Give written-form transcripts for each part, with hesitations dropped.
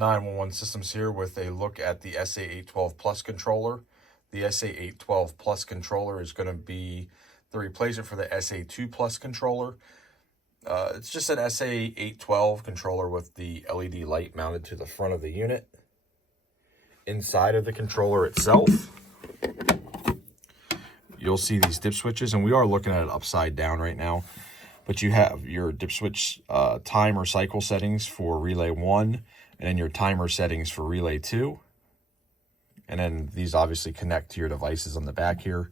911 Systems here with a look at the SA812 Plus controller. The SA812 Plus controller is going to be the replacement for the SA2 Plus controller. It's just an SA812 controller with the LED light mounted to the front of the unit. Inside of the controller itself, you'll see these dip switches, and we are looking at it upside down right now. But you have your dip switch timer cycle settings for relay 1, and then your timer settings for relay 2. And then these obviously connect to your devices on the back here.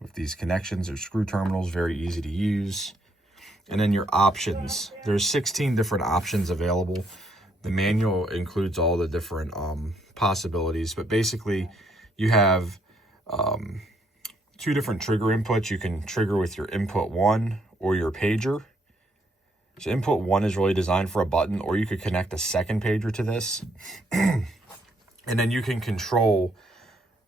With these connections, there's screw terminals, very easy to use. And then your options. There's 16 different options available. The manual includes all the different possibilities, but basically you have 2 different trigger inputs. You can trigger with your input 1 or your pager. So input 1 is really designed for a button, or you could connect a second pager to this. And then you can control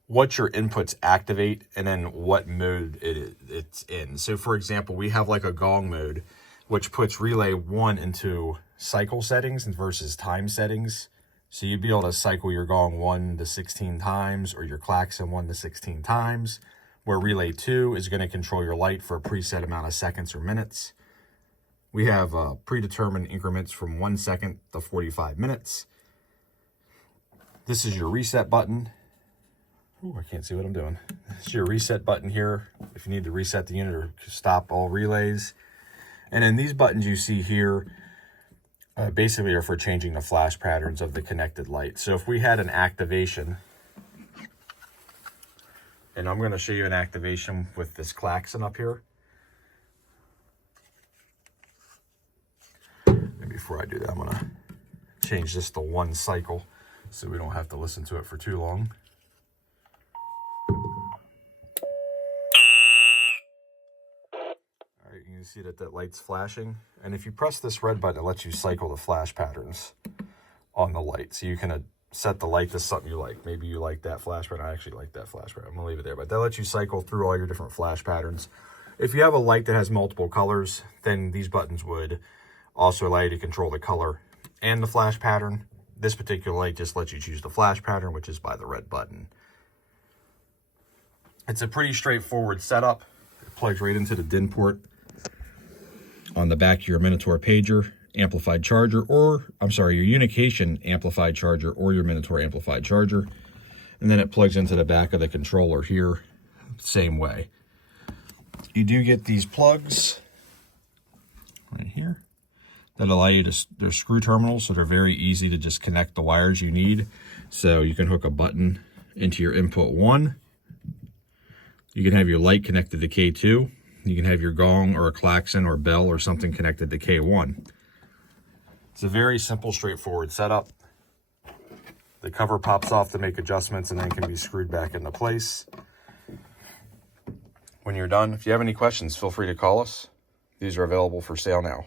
what your inputs activate and then what mode it's in. So for example, we have like a gong mode, which puts relay 1 into cycle settings versus time settings. So you'd be able to cycle your gong 1 to 16 times or your klaxon 1 to 16 times, where relay 2 is going to control your light for a preset amount of seconds or minutes. We have predetermined increments from 1 second to 45 minutes. This is your reset button. Ooh, I can't see what I'm doing. This is your reset button here if you need to reset the unit or stop all relays. And then these buttons you see here basically are for changing the flash patterns of the connected light. So if we had an activation, and I'm going to show you an activation with this klaxon up here. And before I do that, I'm going to change this to 1 cycle so we don't have to listen to it for too long. All right, you can see that that light's flashing. And if you press this red button, it lets you cycle the flash patterns on the light. So you can set the light to something you like. Maybe you like that flash pattern. I actually like that flash pattern. I'm gonna leave it there, but that lets you cycle through all your different flash patterns. If you have a light that has multiple colors, then these buttons would also allow you to control the color and the flash pattern. This particular light just lets you choose the flash pattern, which is by the red button. It's a pretty straightforward setup. It plugs right into the DIN port on the back of your Minotaur pager amplified charger, or I'm sorry, your Unication amplified charger or your Minotaur amplified charger. And then it plugs into the back of the controller here, same way. You do get these plugs right here that allow you to, they're screw terminals, so they're very easy to just connect the wires you need. So you can hook a button into your input 1. You can have your light connected to K2. You can have your gong or a klaxon or bell or something connected to K1. It's a very simple, straightforward setup. The cover pops off to make adjustments and then can be screwed back into place. When you're done, if you have any questions, feel free to call us. These are available for sale now.